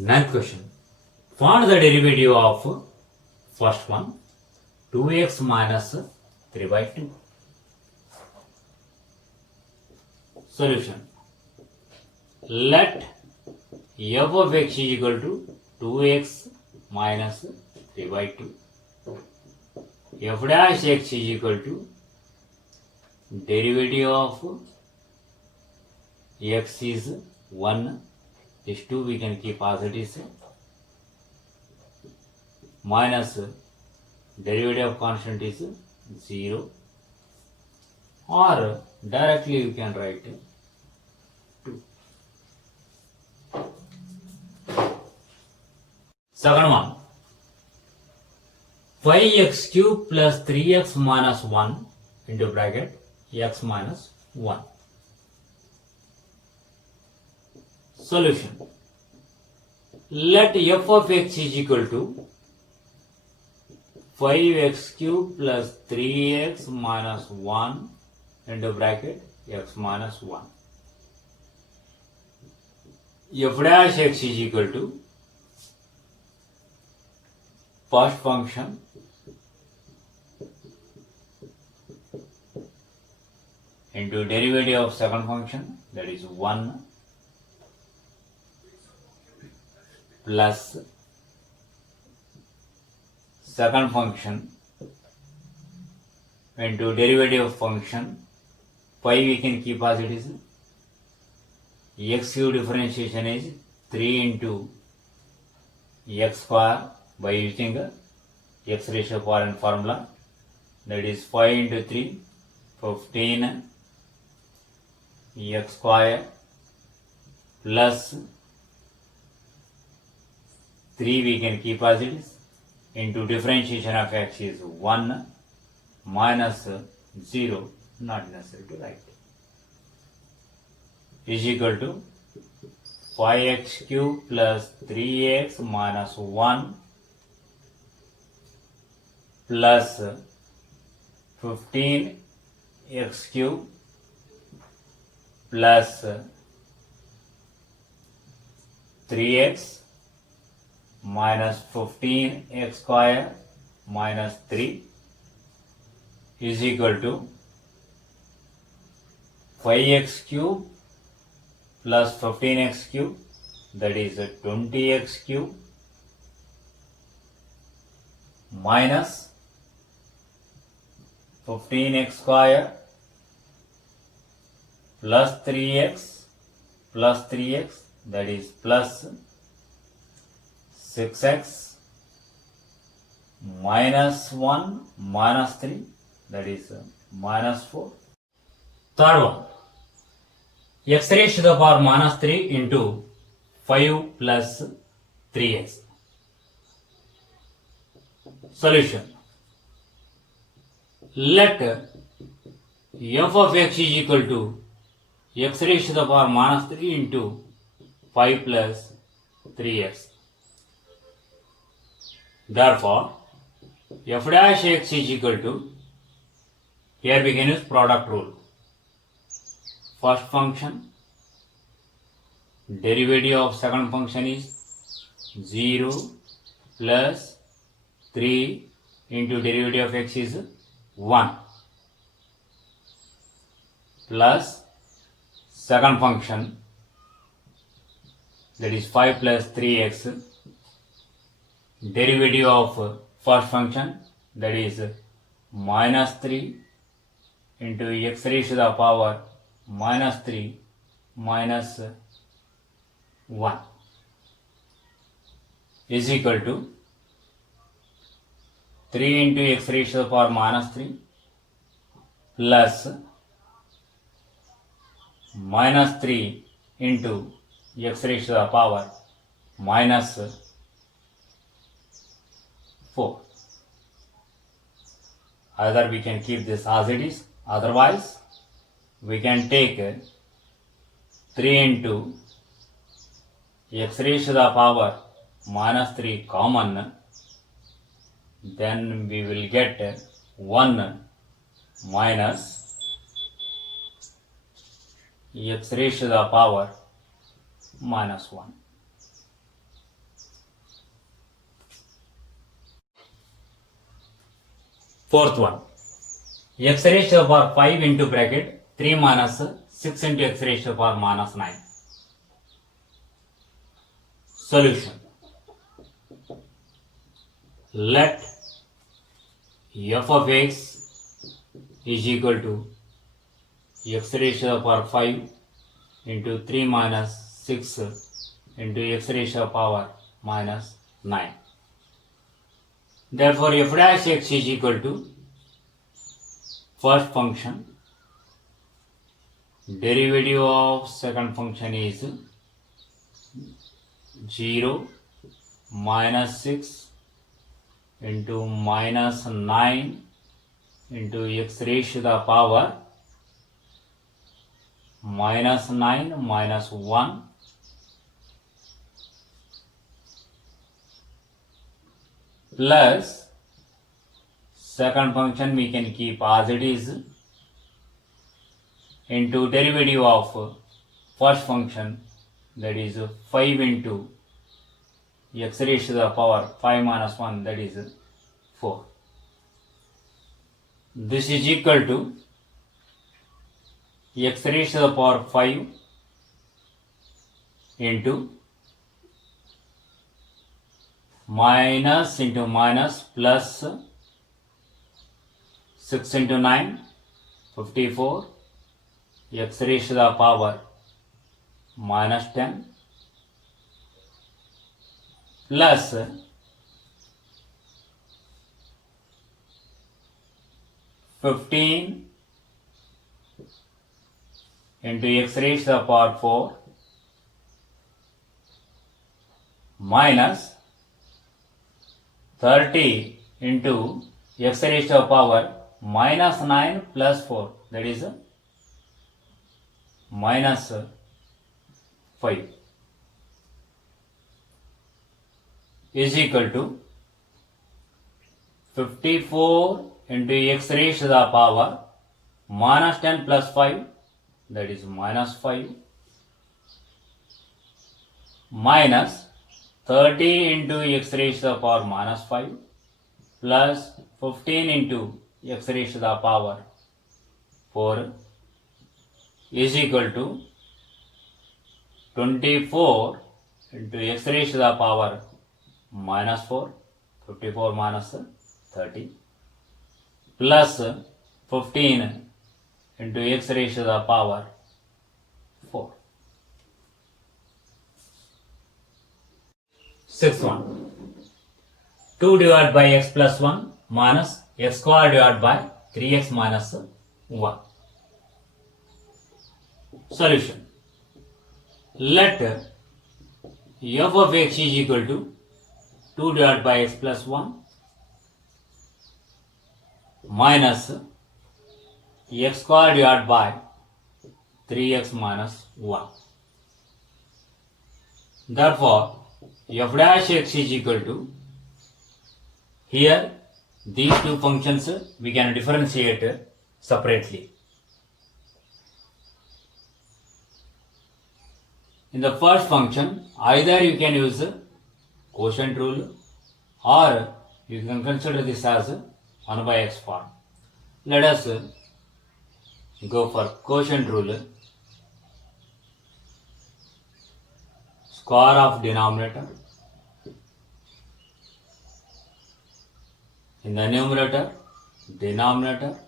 Ninth question. Find the derivative of first one, 2x minus 3 by 2. Solution. Let f of x is equal to 2x minus 3 by 2. F dash x is equal to derivative of x is 1. This 2 we can keep as it is. Minus derivative of constant is 0. Or directly you can write 2. Second one. 5x cube plus 3x minus 1 into bracket x minus 1. Solution. Let f of x is equal to 5x cube plus 3x minus 1 into bracket x minus 1. F dash x is equal to first function into derivative of second function, that is 1 plus second function into derivative of function 5 we can keep as it is. X cube differentiation is 3 into x square by using x ratio power and formula, that is 5 into 3, 15 x square plus 3 we can keep as it is into differentiation of x is 1 minus 0, not necessary to write, is equal to 5x cube plus 3x minus 1 plus 15x cube plus 3x minus 15x square minus 3 is equal to 5x cube plus 15x cube, that is 20x cube minus 15x square plus 3x, that is plus 6x minus 1 minus 3, that is minus 4. Third one. X raised to the power minus 3 into 5 plus 3x. Solution. Let f of x is equal to x raised to the power minus 3 into 5 plus 3x. Therefore, f dash x is equal to, here we can use product rule. First function, derivative of second function is 0 plus 3 into derivative of x is 1 plus second function, that is 5 plus 3x, derivative of first function, that is minus 3 into x raised to the power minus 3 minus 1 is equal to 3 into x raised to the power minus 3 plus minus 3 into x raised to the power minus 4. Either we can keep this as it is, otherwise we can take 3 into x raised to the power minus 3 common, then we will get 1 minus x raised to the power minus 1. Fourth one, x raised to the power 5 into bracket 3 minus 6 into x raised to the power minus 9. Solution. Let f of x is equal to x raised to the power 5 into 3 minus 6 into x raised to the power minus 9. Therefore, f dash x is equal to first function, derivative of second function is 0 minus 6 into minus 9 into x raised to the power minus 9 minus 1 plus second function we can keep as it is into derivative of first function, that is 5 into x raised to the power 5 minus 1, that is 4. This is equal to x raised to the power 5 into minus into minus plus 6 into 9, 54, x raised to the power minus 10 plus 15 into x raised to the power 4 minus 30 into x raised to the power minus 9 plus 4, that is minus 5, is equal to 54 into x raised to the power minus 10 plus 5, that is minus 5, minus 30 into x raised to the power minus 5 plus 15 into x raised to the power 4 is equal to 24 into x raised to the power minus 4, 54 minus 30 plus 15 into x raised to the power 4. Sixth one, 2 divided by x plus 1 minus x square divided by 3x minus 1. Solution. Let f of x is equal to 2 divided by x plus 1 minus x square divided by 3x minus 1. Therefore, f dash x is equal to, here these two functions we can differentiate separately. In the first function, either you can use quotient rule or you can consider this as 1 by x form. Let us go for quotient rule. Square of denominator in the numerator, denominator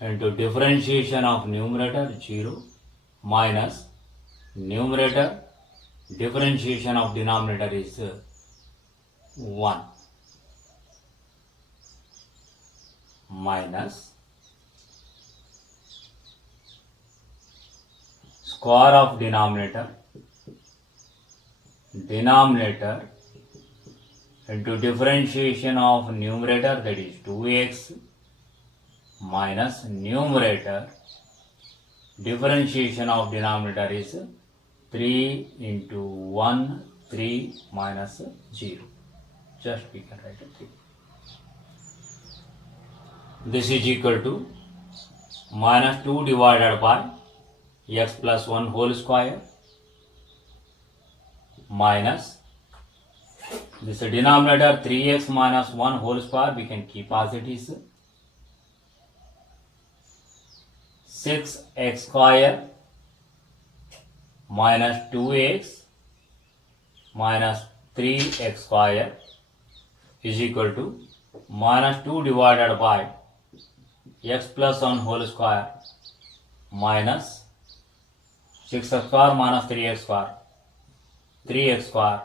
into differentiation of numerator 0 minus numerator differentiation of denominator is 1 minus square of denominator into differentiation of numerator, that is 2x minus numerator differentiation of denominator is 3 into 1, 3 minus 0. Just we can write it 3. This is equal to minus 2 divided by x plus 1 whole square minus This denominator 3x minus 1 whole square we can keep as it is. 6x square minus 2x minus 3x square is equal to minus 2 divided by x plus 1 whole square minus 6x square minus 3x square, 3x square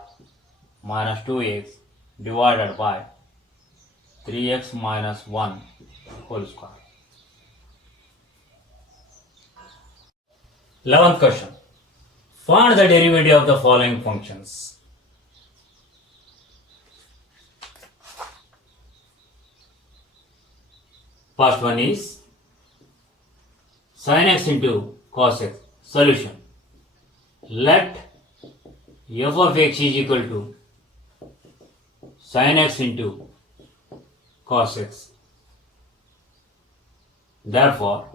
minus 2x divided by 3x minus 1 whole square. 11th question. Find the derivative of the following functions. First one is sin x into cos x. Solution. Let f of x is equal to sin x into cos x. Therefore,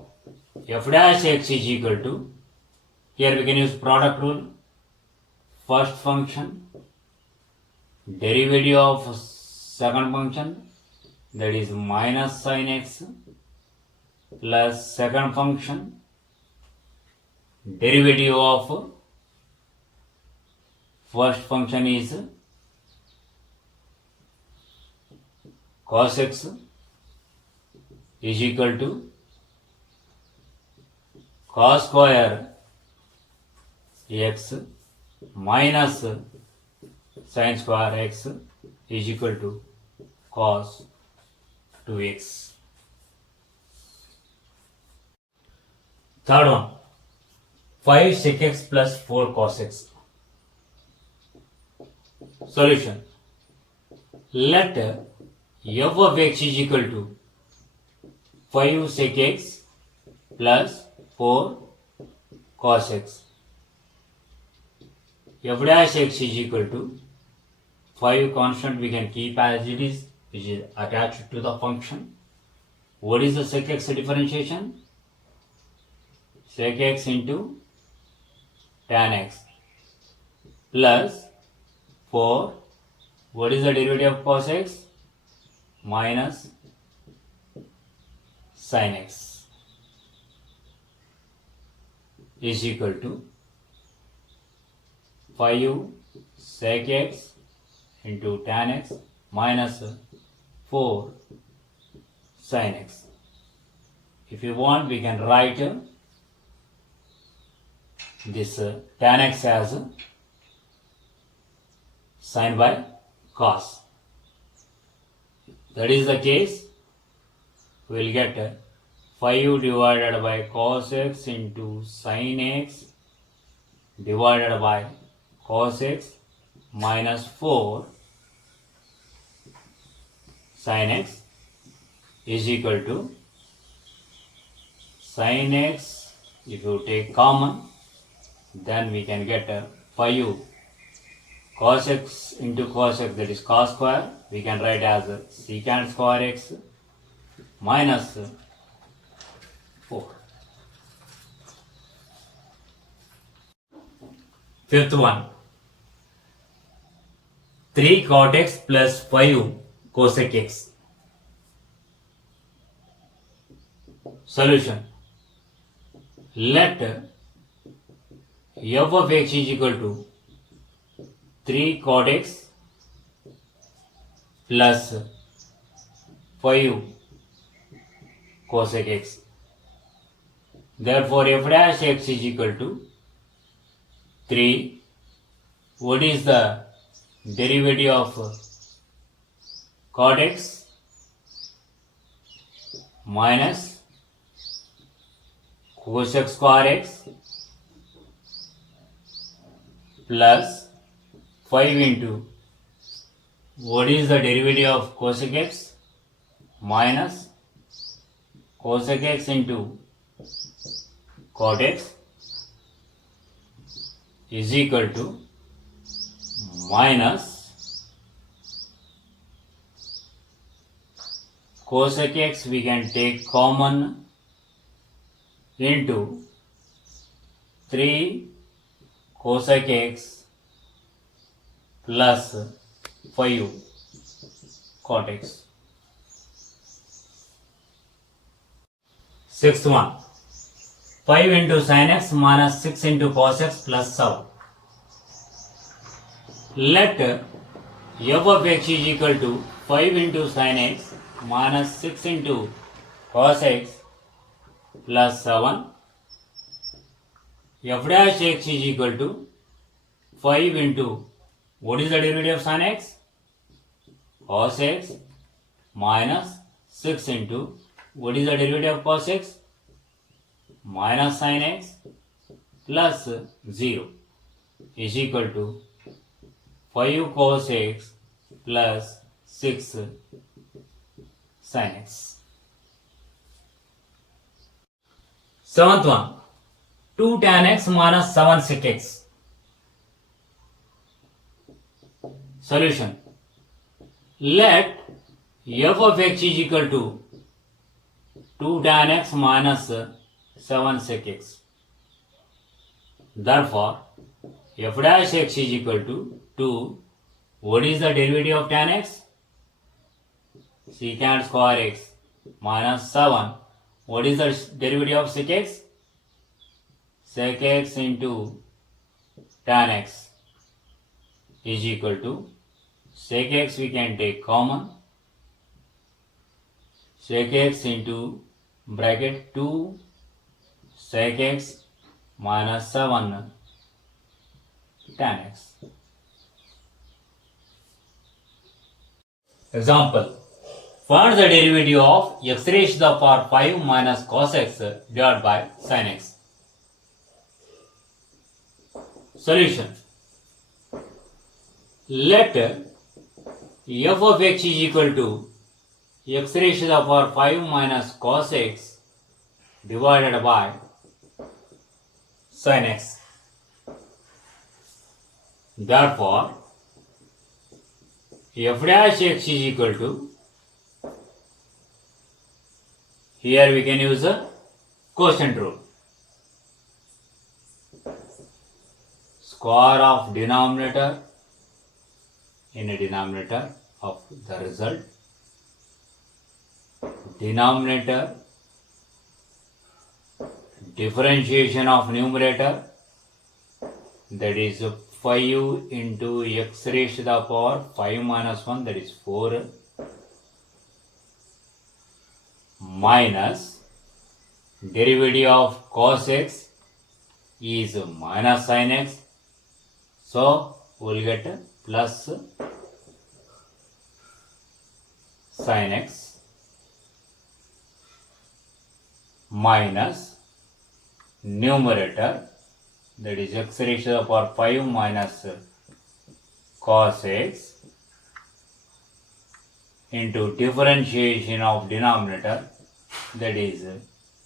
f dash x is equal to, here we can use product rule, first function, derivative of second function, that is minus sin x, plus second function, derivative of first function is cos x is equal to cos square x minus sin square x is equal to cos 2x. Third one, 5 sec x plus 4 cos x. Solution. Let f of x is equal to 5 sec x plus 4 cos x. F dash x is equal to 5 constant we can keep as it is, which is attached to the function. What is the sec x differentiation? Sec x into tan x plus 4. What is the derivative of cos x? Minus sin x is equal to 5 sec x into tan x minus 4 sin x. If you want, we can write this tan x as sin by cos. That is the case, we will get 5 divided by cos x into sin x divided by cos x minus 4 sin x is equal to sin x, if you take common, then we can get 5 cos x into cos x, that is cos square, we can write as secant square x minus 4. Fifth one, 3 cot x plus 5 cosec x. Solution. Let f of x is equal to 3 cot x plus 5 cosec x. Therefore, f dash x is equal to 3. What is the derivative of cot x? Minus cosec square x plus 5 into, what is the derivative of cosec x? Minus cosec x into cot x is equal to minus cosec x, we can take common, into 3 cosec x plus 5 cot x. Sixth one, 5 into sin x minus 6 into cos x plus 7. Let f of x is equal to 5 into sin x minus 6 into cos x plus 7. F dash x is equal to 5 into, what is the derivative of sin x? Cos x minus 6 into, what is the derivative of cos x? Minus sin x plus 0 is equal to 5 cos x plus 6 sin x. Seventh one, 2 tan x minus 7 sec x. Solution. Let f of x is equal to 2 tan x minus 7 sec x. Therefore, f dash x is equal to 2. What is the derivative of tan x? Secant square x minus 7. What is the derivative of sec x? Sec x into tan x is equal to, sec x we can take common, sec x into bracket 2 sec x minus 7 tan x. Example. Find the derivative of x raised to the power 5 minus cos x divided by sin x. Solution. Let f of x is equal to x raised to the power 5 minus cos x divided by sin x. Therefore, f dash x is equal to, here we can use a quotient rule. Square of denominator in a denominator of the result. Denominator differentiation of numerator, that is 5 into x raised to the power 5 minus 1, that is 4, minus derivative of cos x is minus sin x, so we will get plus sin x minus numerator, that is x raised to the power 5 minus cos x into differentiation of denominator, that is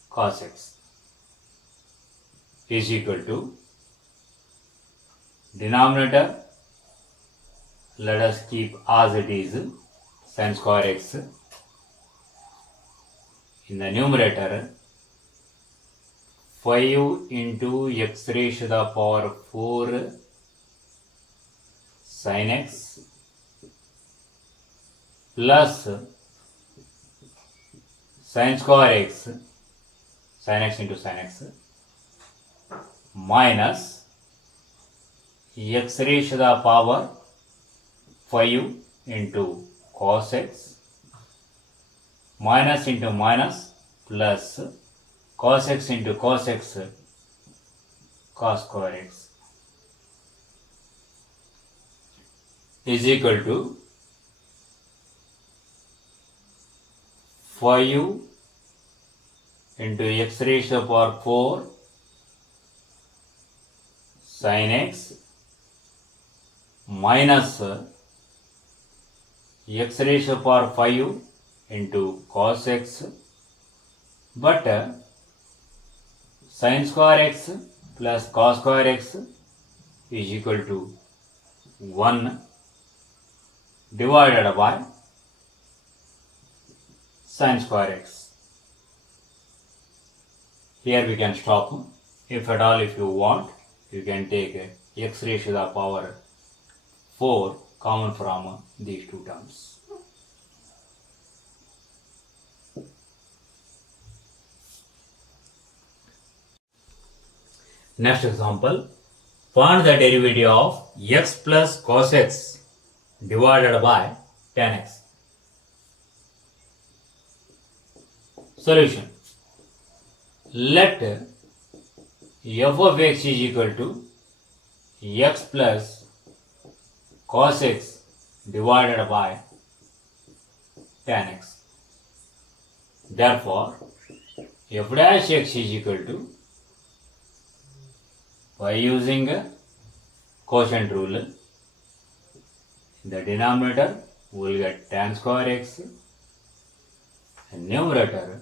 cos x, is equal to, denominator let us keep as it is, sin square x, in the numerator 5 into x raised to the power 4 sin x plus sin square x, sin x into sin x, minus x raised to the power 5 into cos x, minus into minus plus cos x into cos x, cos square x, is equal to 5 into x raised to the power 4 sin x minus x raised to the power 5 into cos x, but sin square x plus cos square x is equal to 1 divided by sin square x. Here we can stop. If at all if you want, you can take x raised to the power 4 common from these two terms. Next example, find the derivative of x plus cos x divided by tan x. Solution. Let f of x is equal to x plus cos x divided by tan x. Therefore, f dash x is equal to, by using a quotient rule, in the denominator we will get tan square x, and numerator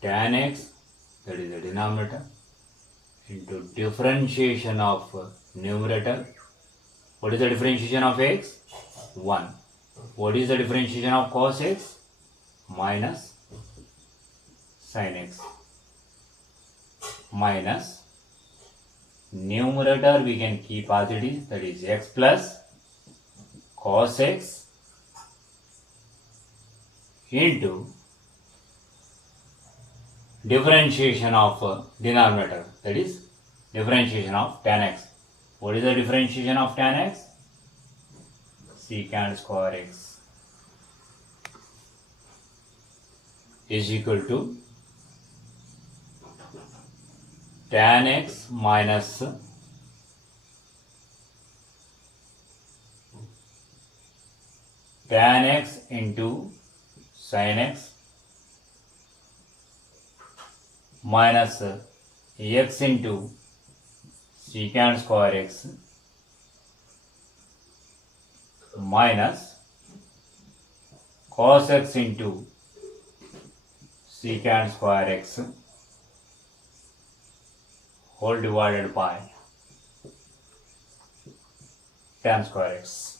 tan x, that is the denominator, into differentiation of numerator. What is the differentiation of x? 1. What is the differentiation of cos x? Minus sin x. Minus numerator we can keep as it is, that is x plus cos x into differentiation of denominator, that is differentiation of tan x. What is the differentiation of tan x? Secant square x is equal to tan x minus tan x into sin x minus x into secant square x minus cos x into secant square x whole divided by tan square x.